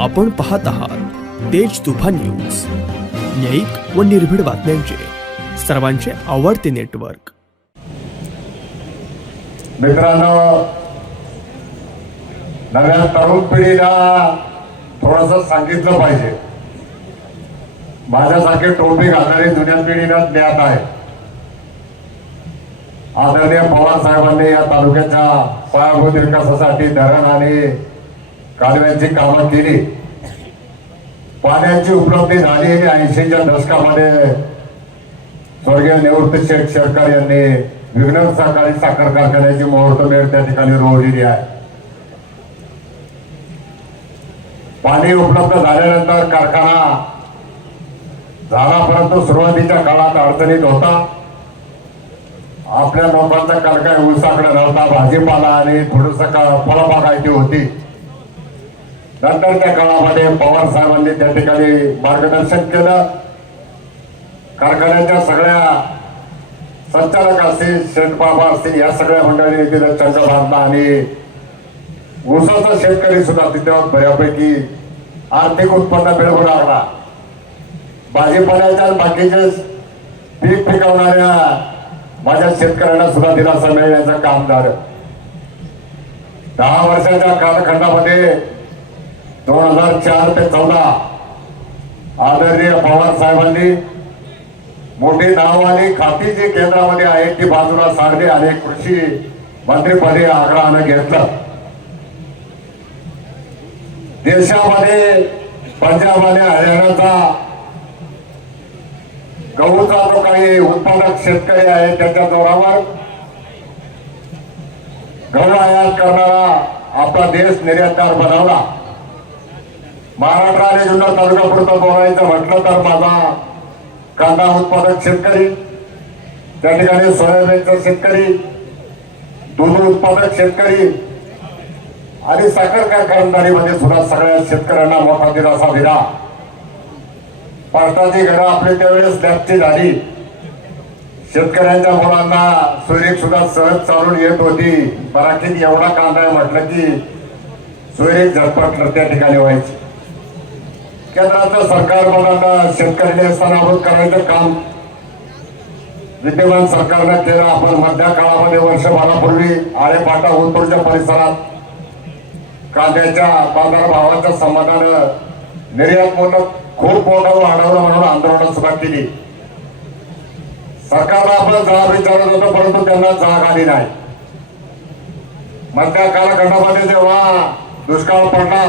आपण पाहत आहात तेज तुफान न्यूज. न्यायिक व निर्भीड बातम्यांचे. सर्वांचे आवडते नेटवर्क. मित्रांनो नव्या तरुण पिढीला थोडस सांगितलं पाहिजे. माझ्यासारखे टोपी घालणारी जुन्या पिढीला ज्ञात आहे. आदरणीय पवार साहेबांनी या तालुक्याच्या पायाभूत विकासासाठी धरण आणि कालव्यांची कामं केली. पाण्याची उपलब्धी झाली ऐंशीच्या दशकामध्ये स्वर्गीय निवृत्त शेठ शेरकर यांनी विघ्न सहकारी साखर कारखान्याची मुहूर्तमेढ त्या ठिकाणी रोवलेली आहे. पाणी उपलब्ध झाल्यानंतर कारखाना झाला परंतु सुरुवातीच्या काळात अडचणीत होता. आपल्या लोकांचा कारखाना उसाकडे राहता भाजीपाला आणि थोडस फळबागायची होती. नंतरच्या काळामध्ये पवार साहेबांनी त्या ठिकाणी मार्गदर्शन केलं. कारखान्याच्या सगळ्या संचालक असतील शेतबाबा असतील या सगळ्या मंडळींनी तिथं चंद बांधला आणि ऊसाचा शेतकरी सुद्धा तिथे बऱ्यापैकी आर्थिक उत्पन्न मिळवू लागला. भाजीपाल्याच्या बाकीचे पीक पिकवणाऱ्या माझ्या शेतकऱ्यांना सुद्धा दिलासा मिळण्याचं काम झालं. दहा वर्षाच्या कालखंडामध्ये दोन हजार चार ते चौदा. आदरणीय पवार साहेबांनी मोठी नाववाली खाती जी केंद्रामध्ये आहे ती बाजूला सारली आणि कृषी मंत्रीपदी आग्रहानं घेतलं. देशामध्ये पंजाब आणि हरियाणाचा गहूचा जो काही उत्पादक शेतकरी आहे त्याच्या जोरावर गहू आयात करणारा आपला देश निर्यातदार बनवला. महाराष्ट्र आणि तालुका तालुक्यापुरतं बोलायचं म्हटलं तर माझा कांदा उत्पादक शेतकरी त्या ठिकाणी सोयाबीनचा शेतकरी दूध उत्पादक शेतकरी आणि साखर कारखानदारीमध्ये सुद्धा सगळ्या शेतकऱ्यांना मोठा दिलासा दिला. भारताची घरं आपली त्यावेळेस लॅबची झाली. शेतकऱ्यांच्या मुलांना सुरेख सुद्धा सहज चालून येत होती. मराठीत एवढा कांदा आहे म्हटलं की सुरेख झटपट त्या ठिकाणी व्हायची. केंद्राचं सरकार मुलांना शेतकऱ्याने आपण करायचं काम. विद्यमान सरकारनं केलं आपण मधल्या काळामध्ये वर्षभरापूर्वी आळेपाटा ओतूरच्या परिसरात. कांद्याच्या बाजारभावाच्या संबंधानं निर्यात मोठं खूप मोठं वाढवलं म्हणून आंदोलनं सुरुवात केली. सरकारला आपण जाग विचारत होतो परंतु त्यांना जाग आली नाही. मधल्या कालखंडामध्ये जेव्हा दुष्काळ पडला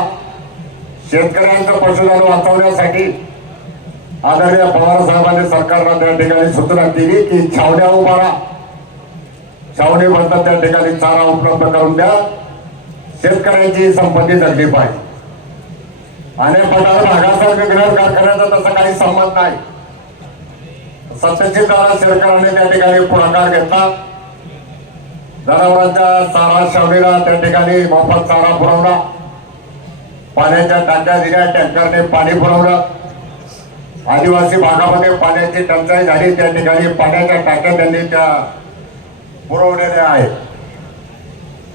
शेतकऱ्यांचं पशुधन वाचवण्यासाठी आदरणीय पवार साहेबांनी सरकारला त्या ठिकाणी सूचना केली की छावण्या उभारा छावणी बंद त्या ठिकाणी चारा उपलब्ध करून द्या. शेतकऱ्यांची संपत्ती जगली पाहिजे. आणि पठार भागासारखं ग्रह कारखान्याचा तसा काही संबंध नाही. सत्यजित दादा शेतकऱ्यांनी त्या ठिकाणी पुढाकार घेतला. जनावरांच्या चारा शावणीला त्या ठिकाणी मोफत चारा पुरवला. पाण्याच्या टाक्या दिल्या टँकरने पाणी पुरवलं. आदिवासी भागामध्ये पाण्याची टंचाई झाली त्या ठिकाणी पाण्याच्या टाक्या त्यांनी त्या पुरवलेल्या आहेत.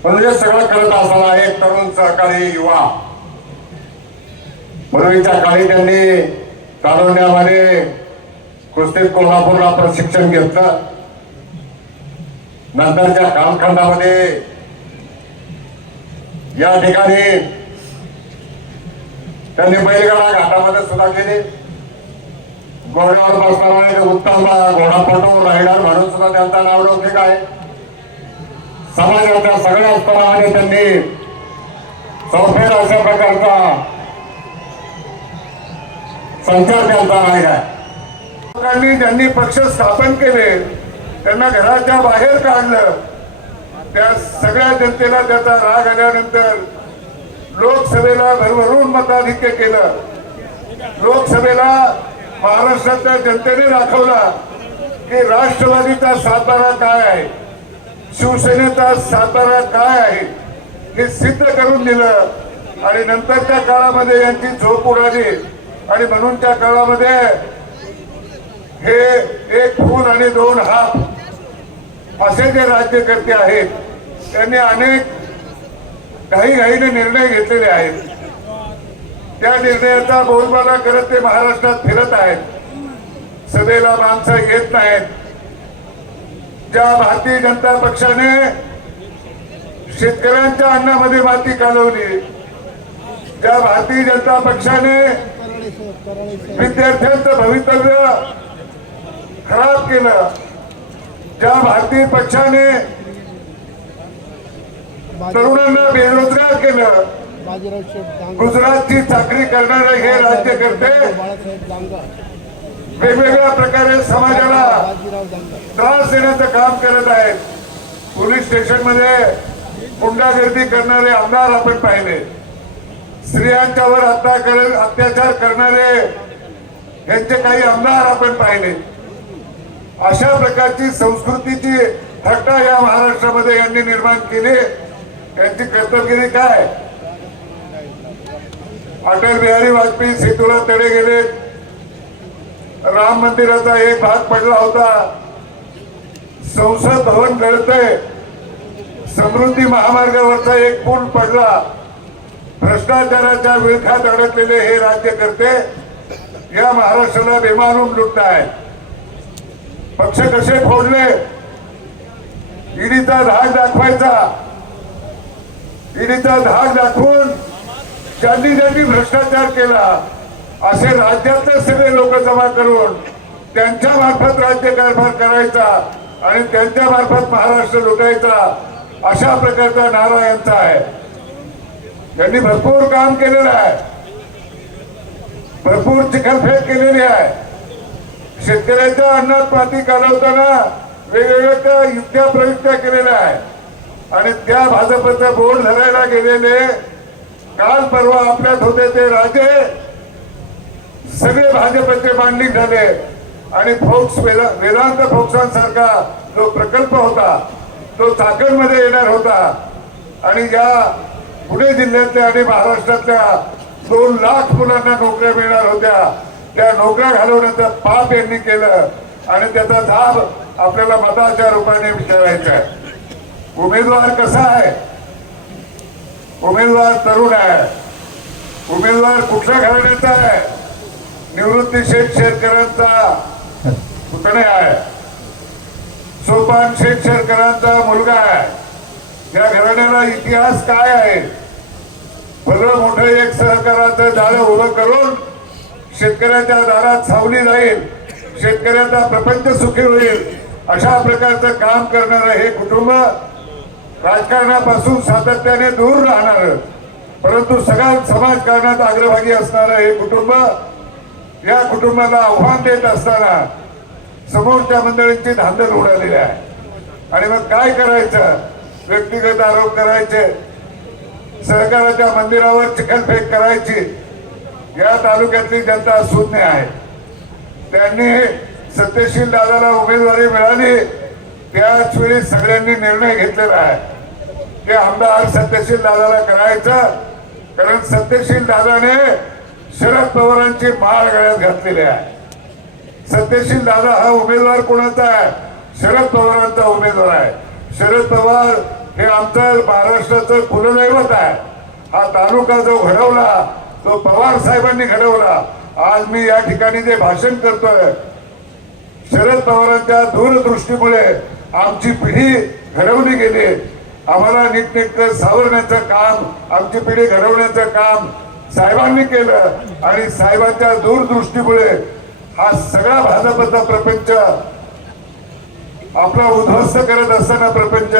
म्हणजे सगळं करत असताना एक तरुण सहकारी युवा पूर्वीच्या काळी त्यांनी तारुण्यामध्ये कुस्तीत कोल्हापूरला प्रशिक्षण घेतलं. नंतरच्या कालखंडामध्ये या ठिकाणी त्यांनी बैलगाडा घाटामध्ये सुद्धा केले. घोड्यावर बसणार उत्तम घोडापटू रायडर म्हणून सुद्धा त्यांचा नावलौकिक आहे. समाजाच्या सगळ्या स्तरामध्ये त्यांनी चौफेर अशा प्रकारचा संचार त्यांचा राहिला लोकांनी ज्यांनी पक्ष स्थापन केले त्यांना घराच्या बाहेर काढलं. त्या सगळ्या जनतेला त्याचा राग आल्यानंतर लोकसभेला भरभरून मताधिक्य केलं. लोकसभेला महाराष्ट्रातल्या जनतेने दाखवला की राष्ट्रवादीचा सातबारा काय आहे? शिवसेनेचा सातबारा काय आहे? हे सिद्ध करून दिलं. आणि नंतरच्या काळामध्ये यांची झोप उडाली. आणि म्हणून त्या काळामध्ये हे एक फूल आणि दोन हाफ असे जे राज्यकर्ते आहेत त्यांनी अनेक घाईघाईने निर्णय घेतलेले आहेत. त्या निर्णयाचा बोलबाला करत ते महाराष्ट्रात फिरत आहेत. सभेला माणसं येत नाहीत. ज्या भारतीय जनता पक्षाने शेतकऱ्यांच्या अन्नामध्ये माती कालवली ज्या भारतीय जनता पक्षाने विद्यार्थ्यांचं भवितव्य खराब केलं ज्या भारतीय पक्षाने तरुणांना बेरोजगार केलं. गुजरातची चाकरी करणारे हे राज्यकर्ते वेगवेगळ्या प्रकारे समाजाला त्रास देण्याचं काम करत आहेत. पोलीस स्टेशनमध्ये गुंडागर्दी करणारे आमदार आपण पाहिले. स्त्रियांच्यावर अत्याचार करणारे यांचे काही आमदार आपण पाहिले. अशा प्रकारची संस्कृतीची थट्टा या महाराष्ट्रामध्ये यांनी निर्माण केली. यांची कर्तव्यगिरी काय? अटल बिहारी वाजपेयी सेतूला तडे गेले. राम मंदिराचा एक भाग पडला होता. संसद भवन घडतंय समृद्धी महामार्गावरचा एक पूल पडला. भ्रष्टाचाराच्या विळखात अडकलेले हे राज्यकर्ते या महाराष्ट्राला बेमानून लुटताय पक्ष कसे फोडले? ईडीचा धाक दाखवायचा. ईडीचा धाक दाखवून ज्यांनी ज्यांनी भ्रष्टाचार केला असे राज्यातले सगळे लोक जमा करून त्यांच्या मार्फत राज्यकारभार करायचा आणि त्यांच्या मार्फत महाराष्ट्र लुटायचा अशा प्रकारचा नारा यांचा आहे. त्यांनी भरपूर काम केलेलं आहे. भरपूर चिखलफेक केलेली आहे. शेतकऱ्याच्या अन्नात माती कालवताना वेगवेगळ्या युक्त्या प्रयुक्त्या केलेल्या आहे आणि त्या भाजपचं बोल धरायला गेलेले काल परवा आपल्यात होते ते राजे. सगळे भाजपचे मांडणी झाले. आणि फोक्स वेदांत फोक्सांसारखा जो प्रकल्प होता तो चाकणमध्ये येणार होता. आणि या पुणे जिल्ह्यातल्या आणि महाराष्ट्रातल्या दोन लाख मुलांना नोकऱ्या मिळणार होत्या. त्या नोकऱ्या घालवण्याचं पाप यांनी केलं. आणि त्याचा धाब आपल्याला मताच्या रूपाने विचारायचा आहे. उमेदवार कसा आहे? उमेदवार तरुण आहे. उमेदवार कुठल्या घराण्याचा आहे? निवृत्ती शेठ शेतकऱ्यांचा पुतणे आहे. सोपान शेठ शेतकऱ्यांचा मुलगा आहे. या घराण्याला इतिहास काय आहे? भलं मोठं एक सहकाराचं जाळं उभं करून शेतकऱ्याच्या दारात सावली जाईल शेतकऱ्याचा प्रपंच सुखी होईल अशा प्रकारचं काम करणारं हे कुटुंब राजकारणापासून सातत्याने दूर राहणार परंतु सगळ्या समाजकारणात अग्रभागी असणारं हे कुटुंब या कुटुंबाला आव्हान देत असताना समोरच्या मंडळींची धांदल उडालेली आहे. आणि मग काय करायचं? व्यक्तिगत आरोप करायचे सहकाराच्या मंदिरावर चिकनफेक करायची. या तालुक्यातली जनता शून्य आहे. त्यांनी सत्यशील दादाला उमेदवारी मिळाली त्याच वेळी सगळ्यांनी निर्णय घेतलेला आहे. ते आमदार सत्यशील दादाला करायचं. कारण सत्यशील दादाने शरद पवारांची माळ गळ्यात घातलेली आहे. सत्यशील दादा हा उमेदवार कोणाचा आहे? शरद पवारांचा उमेदवार आहे. शरद पवार हे आमचं महाराष्ट्राचं कुलदैवत आहे. हा तालुका जो घडवला तो पवार साहेबांनी घडवला. आज मी या ठिकाणी जे भाषण करतोय शरद पवारांच्या दूरदृष्टीमुळे आमची पिढी घडवली गेली. आम्हाला नीटनेटकं सावरण्याचं काम आमची पिढी घडवण्याचं काम साहेबांनी केलं आणि साहेबांच्या दूरदृष्टीमुळे हा सगळा भाजपचा प्रपंच आपला उद्ध्वस्त करत असताना प्रपंच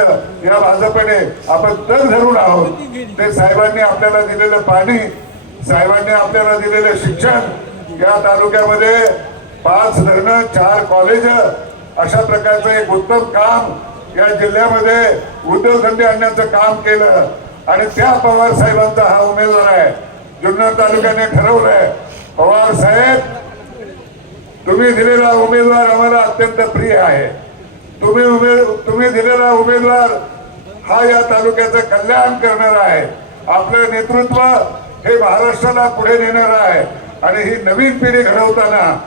या भाजपने आपण तर धरून आहोत. ते साहेबांनी आपल्याला दिलेलं पाणी साहेबांनी आपल्याला दिलेलं शिक्षण या तालुक्यामध्ये पाच धरणं चार कॉलेज अशा प्रकारचं एक उत्तम काम या जिल्ह्यामध्ये उद्योगधंदे आणण्याचं काम केलं आणि त्या पवार साहेबांचा हा उमेदवार आहे. जुन्नर तालुक्याने ठरवलंय. पवार साहेब तुम्ही दिलेला उमेदवार आम्हाला अत्यंत प्रिय आहे. तुम्ही उमेद तुम्ही दिलेला उमेदवार हा या तालुक्याचं कल्याण करणार आहे. आपलं नेतृत्व हे महाराष्ट्राला पुढे नेणार आहे. आणि ही नवीन पिढी घडवताना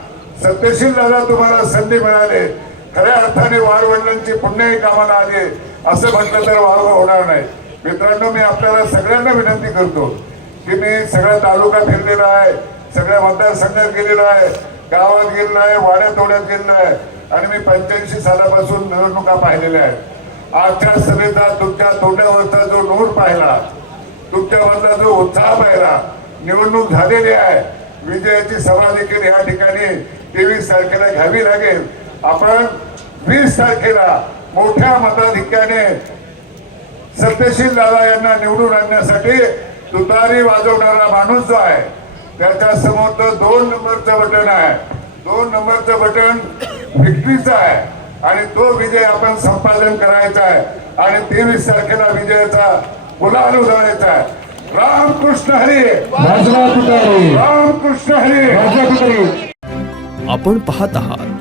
सत्यशील दादा तुम्हाला संधी मिळाली. खऱ्या अर्थाने वारवडिलांची पुण्याही कामाला आले असं म्हटलं तर वावग होणार नाही. मित्रांनो मी आपल्याला सगळ्यांना विनंती करतो की मी सगळा तालुका फिरलेला आहे सगळ्या मतदारसंघात गेलेला आहे गावात गेलेला आहे वाड्यात तोड्यात आहे आणि मी पंच्याऐंशी सालापासून निवडणुका पाहिलेल्या आहेत. आजच्या सभेचा तुमच्या तोंडावरचा जो नूर पाहिला तुमच्यावरचा जो उत्साह पाहिला निवडणूक झालेली आहे. विजयाची सभा देखील या ठिकाणी. तेवीस तारखेला घ्यावी लागेल. आपण वीस तारखेला मोठ्या मताधिक्याने सत्यशील दादा यांना निवडून आणण्यासाठी तुतारी वाजवणारा माणूस जो आहे त्याच्यासमोर तो दोन नंबरचं बटन आहे. दोन नंबरचं बटन विक्रीचं आहे आणि तो विजय आपण संपादन करायचा आहे आणि तेवीस तारखेला विजयाचा गुलाल उधळायचा आहे. रामकृष्ण हरी! रामकृष्ण हरी! आपण पाहत आहात